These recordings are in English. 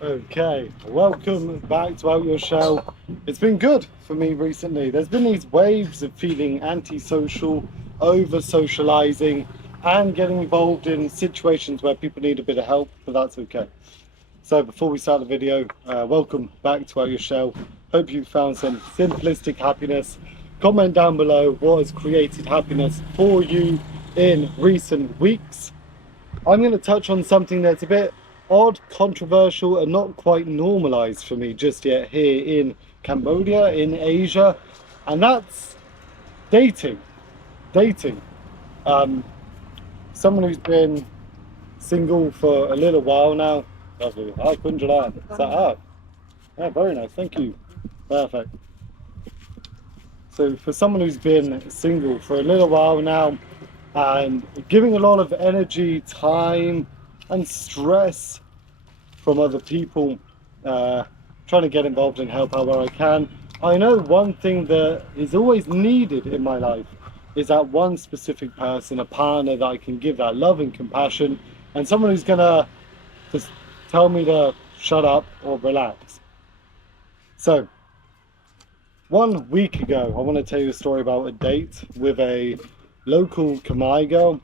Okay, welcome back to Out Your Shell. It's been good for me recently. There's been these waves of feeling antisocial, over socializing, and getting involved in situations where people need a bit of help, but that's okay. So before we start the video, welcome back to Out Your Shell. Hope you found some simplistic happiness. Comment down below what has created happiness for you in recent weeks. I'm going to touch on something that's a bit odd, controversial, and not quite normalized for me just yet here in Cambodia, in Asia, and that's dating. Dating. Um, Someone who's been single for a little while now. Lovely. Arkoun. Is that up? Yeah, very nice. Thank you. Perfect. So for someone who's been single for a little while now and giving a lot of energy, time, and stress from other people, trying to get involved and help out where I can. I know one thing that is always needed in my life is that one specific person, a partner that I can give that love and compassion, and someone who's gonna just tell me to shut up or relax. So, 1 week ago, I want to tell you a story about a date with a local Khmer girl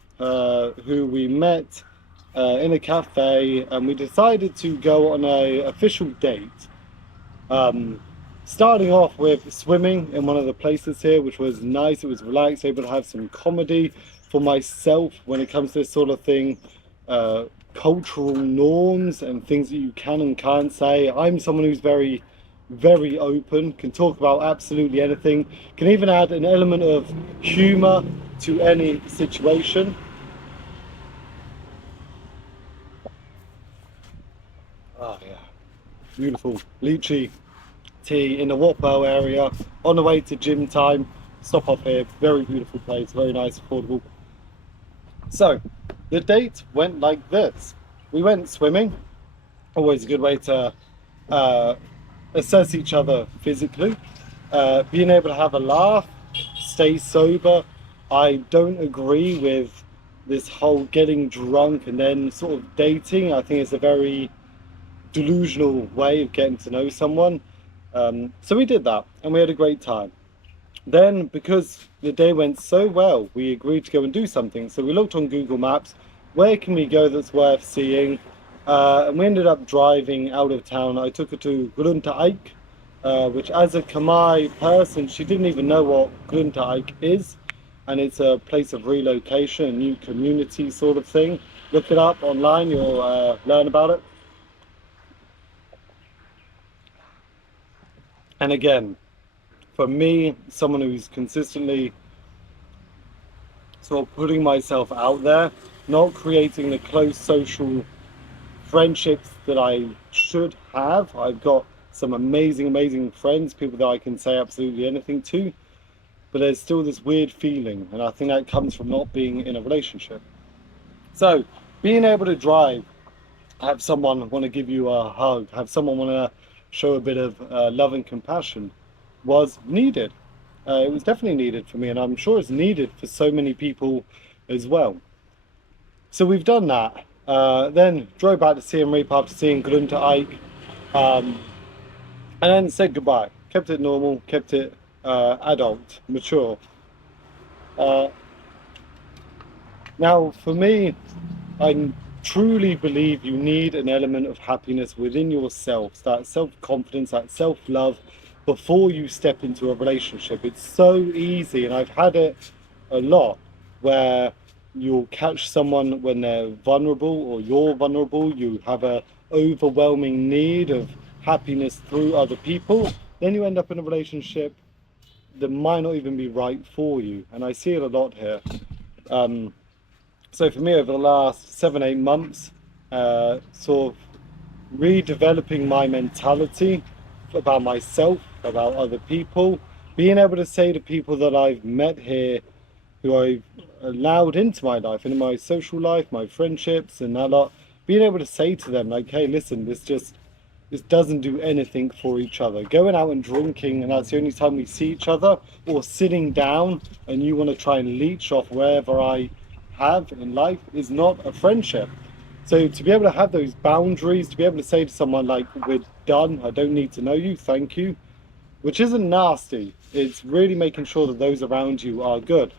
who we met in a cafe, and we decided to go on a official date. Starting off with swimming in one of the places here, which was nice. It was relaxed, able to have some comedy for myself when it comes to this sort of thing. Cultural norms and things that you can and can't say. I'm someone who's very open, can talk about absolutely anything, can even add an element of humor to any situation. Oh yeah, beautiful lychee tea in the Watpo area on the way to gym time. Stop off here, very beautiful place, very nice, affordable. So the date went like this. We went swimming, always a good way to assess each other physically, being able to have a laugh, stay sober. I don't agree with this whole getting drunk and then sort of dating. I think it's a very delusional way of getting to know someone. So we did that and we had a great time. Then, because the day went so well, we agreed to go and do something. So we looked on Google Maps, where can we go that's worth seeing? And we ended up driving out of town. I took her to Grunta Ike, which as a Khmer person, she didn't even know what Grunta Ike is. And it's a place of relocation, a new community sort of thing. Look it up online, you'll learn about it. And again, for me, someone who's consistently sort of putting myself out there, not creating the close social friendships that I should have. I've got some amazing friends, people that I can say absolutely anything to, but there's still this weird feeling, and I think that comes from not being in a relationship. So, being able to drive, have someone want to give you a hug, have someone want to show a bit of love and compassion was needed. It was definitely needed for me, and I'm sure it's needed for so many people as well. So we've done that. Then drove back to Siem Reap after seeing Grunta Ike, and then said goodbye. Kept it normal, kept it adult, mature. Uh, Now, for me, I truly believe you need an element of happiness within yourself, that self-confidence, that self-love, before you step into a relationship. It's so easy, and I've had it a lot, where you'll catch someone when they're vulnerable or you're vulnerable, you have a overwhelming need of happiness through other people, then you end up in a relationship that might not even be right for you. And I see it a lot here. So for me, over the last 7-8 months, sort of redeveloping my mentality about myself, about other people, being able to say to people that I've met here, who I've allowed into my life, into my social life, my friendships and that lot, being able to say to them like, hey, listen, this doesn't do anything for each other. Going out and drinking and that's the only time we see each other, or sitting down and you want to try and leech off wherever I have in life, is not a friendship. So to be able to have those boundaries, to be able to say to someone like, we're done, I don't need to know you, thank you, which isn't nasty. It's really making sure that those around you are good.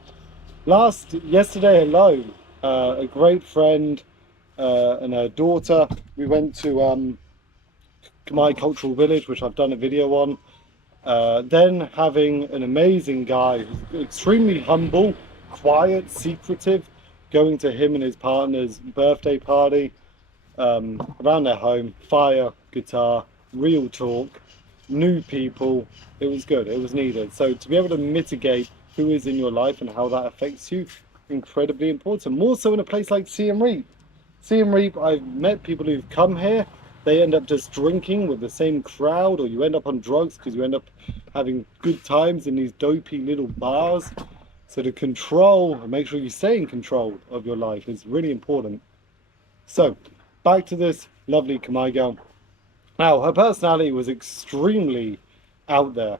Yesterday alone, a great friend and her daughter, we went to my cultural village, which I've done a video on. Then having an amazing guy who's extremely humble, quiet, secretive, going to him and his partner's birthday party around their home, fire, guitar, real talk, new people. It was good, it was needed. So to be able to mitigate who is in your life and how that affects you, incredibly important. More so in a place like Siem Reap. Siem Reap, I've met people who've come here, they end up just drinking with the same crowd, or you end up on drugs because you end up having good times in these dopey little bars. So to control and make sure you stay in control of your life is really important. So back to this lovely Khmer girl. Now, her personality was extremely out there,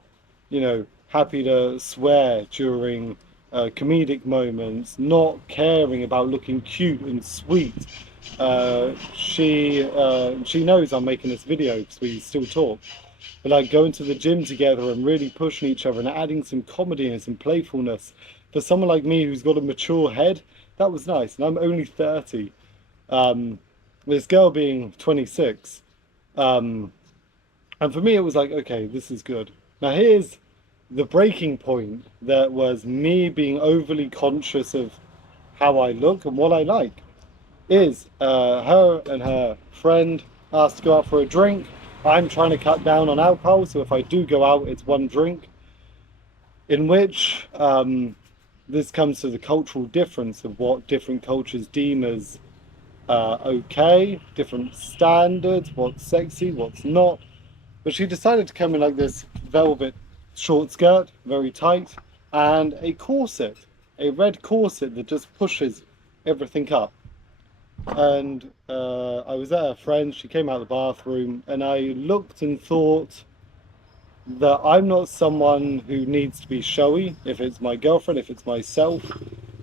you know, happy to swear during comedic moments, not caring about looking cute and sweet. She knows I'm making this video because we still talk. But like going to the gym together and really pushing each other and adding some comedy and some playfulness. For someone like me who's got a mature head, that was nice. And I'm only 30. This girl being 26. And for me, it was like, okay, this is good. Now here's the breaking point that was me being overly conscious of how I look and what I like. Is her and her friend asked to go out for a drink. I'm trying to cut down on alcohol, so if I do go out, it's one drink. In which this comes to the cultural difference of what different cultures deem as okay, different standards, what's sexy, what's not. But she decided to come in like this velvet short skirt, very tight, and a corset, a red corset that just pushes everything up. And I was at her friend, she came out of the bathroom, and I looked and thought that I'm not someone who needs to be showy. If it's my girlfriend, if it's myself,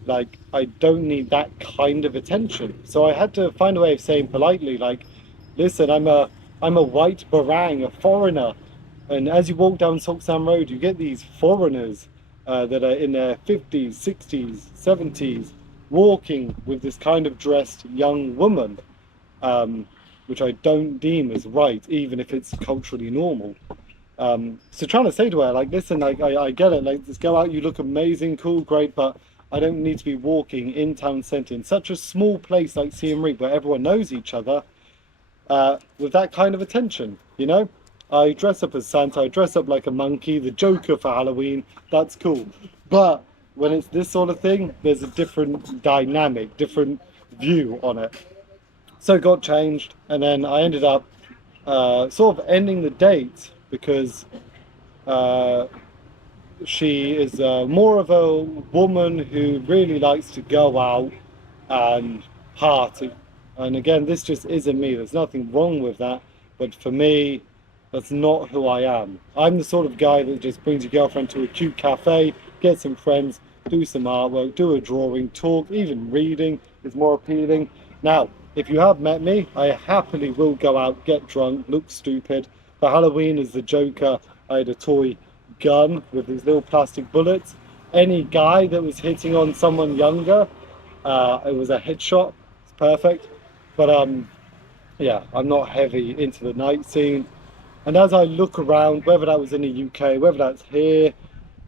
like, I don't need that kind of attention. So I had to find a way of saying politely, like, listen, I'm a white barang, a foreigner, and as you walk down Soksam Road, you get these foreigners that are in their 50s, 60s, 70s, walking with this kind of dressed young woman, which I don't deem as right, even if it's culturally normal. So trying to say to her, like, listen, like, I get it, like, let's go out, you look amazing, cool, great, but I don't need to be walking in town centre in such a small place like Siem Reap where everyone knows each other with that kind of attention, you know? I dress up as Santa, I dress up like a monkey, the Joker for Halloween, that's cool. But when it's this sort of thing, there's a different dynamic, different view on it. So it got changed, and then I ended up sort of ending the date because she is more of a woman who really likes to go out and party. And again, this just isn't me. There's nothing wrong with that. But for me, that's not who I am. I'm the sort of guy that just brings your girlfriend to a cute cafe, get some friends, do some artwork, do a drawing, talk, even reading is more appealing. Now, if you have met me, I happily will go out, get drunk, look stupid. For Halloween as the Joker, I had a toy gun with these little plastic bullets. Any guy that was hitting on someone younger, it was a headshot. It's perfect. But yeah, I'm not heavy into the night scene. And as I look around, whether that was in the UK, whether that's here,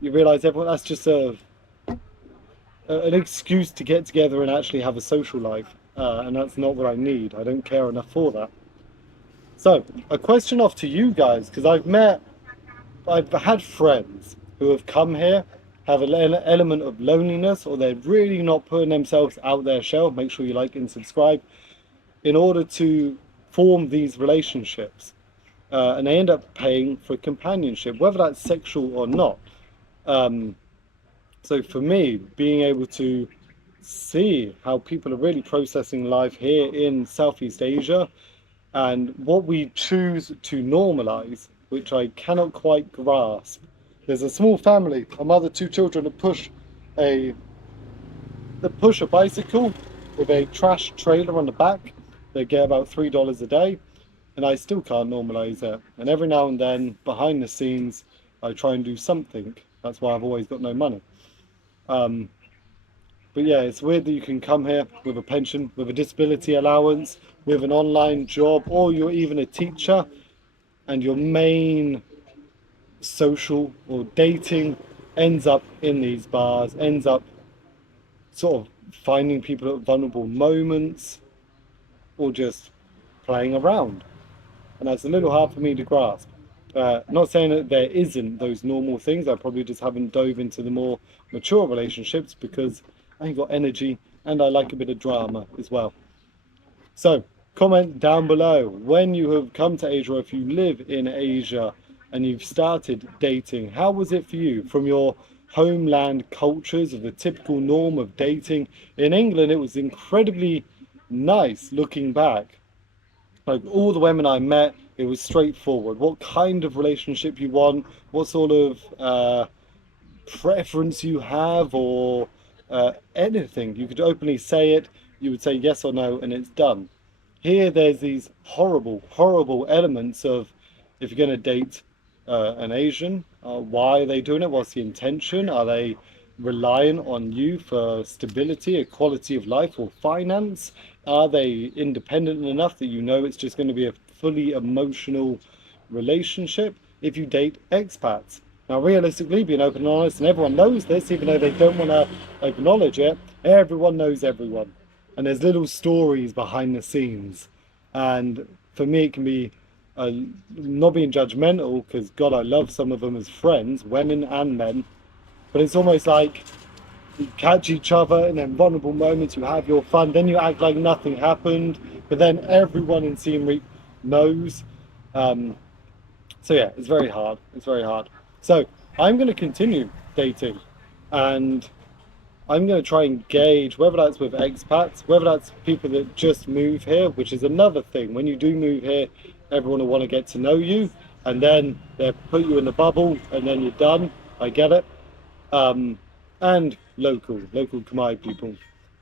you realise everyone, that's just an excuse to get together and actually have a social life. And that's not what I need. I don't care enough for that. So, a question off to you guys, because I've had friends who have come here, have an element of loneliness, or they're really not putting themselves out their shell. Make sure you like and subscribe in order to form these relationships. And they end up paying for companionship, whether that's sexual or not. So for me, being able to see how people are really processing life here in Southeast Asia and what we choose to normalize, which I cannot quite grasp. There's a small family, a mother, two children, that push a bicycle with a trash trailer on the back. they get about $3 a day, and I still can't normalize it. And every now and then, behind the scenes, I try and do something. That's why I've always got no money. But yeah, it's weird that you can come here with a pension, with a disability allowance, with an online job, or you're even a teacher, and your main social or dating ends up in these bars, ends up sort of finding people at vulnerable moments, or just playing around. And that's a little hard for me to grasp. Not saying that there isn't those normal things, I probably just haven't dove into the more mature relationships because I ain't got energy and I like a bit of drama as well. So, comment down below when you have come to Asia, or if you live in Asia and you've started dating, how was it for you? From your homeland cultures of the typical norm of dating. In England, it was incredibly nice looking back. Like all the women I met, it was straightforward. What kind of relationship you want, what sort of preference you have, or anything. You could openly say it, you would say yes or no, and it's done. Here, there's these horrible, horrible elements of if you're going to date an Asian, why are they doing it? What's the intention? Are they reliant on you for stability, a quality of life, or finance? Are they independent enough that you know it's just going to be a fully emotional relationship? If you date expats, now realistically, being open and honest, and everyone knows this, even though they don't want to acknowledge it, everyone knows everyone, and there's little stories behind the scenes. And for me, it can be not being judgmental, because God, I love some of them as friends, women and men, but it's almost like you catch each other and then vulnerable moments, you have your fun, then you act like nothing happened, but then everyone in Siem Reap knows. So yeah, it's very hard. It's very hard. So I'm going to continue dating, and I'm going to try and gauge whether that's with expats, whether that's people that just move here, which is another thing. When you do move here, everyone will want to get to know you, and then they put you in the bubble, and then you're done. I get it. And local Khmer people,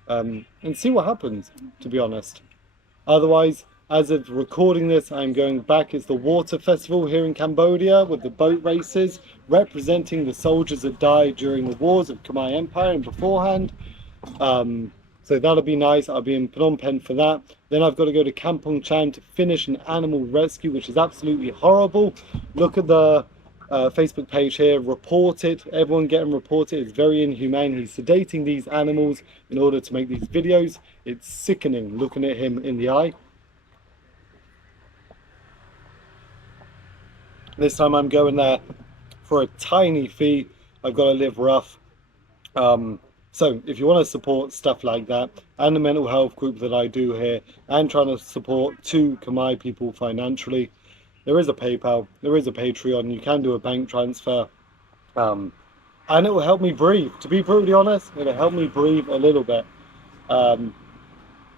and see what happens, to be honest. Otherwise, as of recording this, I'm going back. It's the water festival here in Cambodia with the boat races, representing the soldiers that died during the wars of Khmer Empire and beforehand. So that'll be nice. I'll be in Phnom Penh for that. Then I've got to go to Kampong Cham to finish an animal rescue, which is absolutely horrible. Look at the Facebook page here, report it. Everyone get him reported. It's very inhumane. He's sedating these animals in order to make these videos. It's sickening looking at him in the eye. This time I'm going there for a tiny fee. I've got to live rough. So if you want to support stuff like that, and the mental health group that I do here, and trying to support two Khmer people financially, there is a PayPal, there is a Patreon, you can do a bank transfer, and it will help me breathe. To be brutally honest, it'll help me breathe a little bit.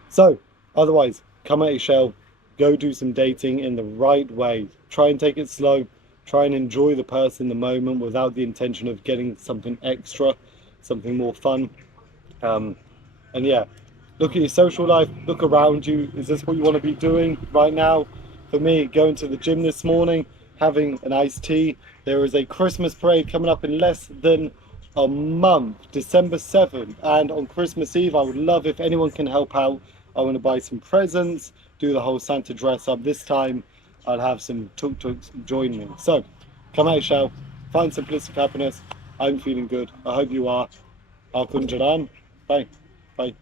So otherwise, come at your shell, go do some dating in the right way. Try and take it slow, try and enjoy the person in the moment without the intention of getting something extra, something more fun. And yeah, look at your social life, look around you. Is this what you want to be doing right now? For me, going to the gym this morning, having an iced tea. There is a Christmas parade coming up in less than a month, December 7th, and on Christmas Eve I would love if anyone can help out. I want to buy some presents, do the whole Santa dress up. This time I'll have some tuk-tuks join me. So come out, shall find simplistic happiness. I'm feeling good. I hope you are. Arkoun. Bye. Bye.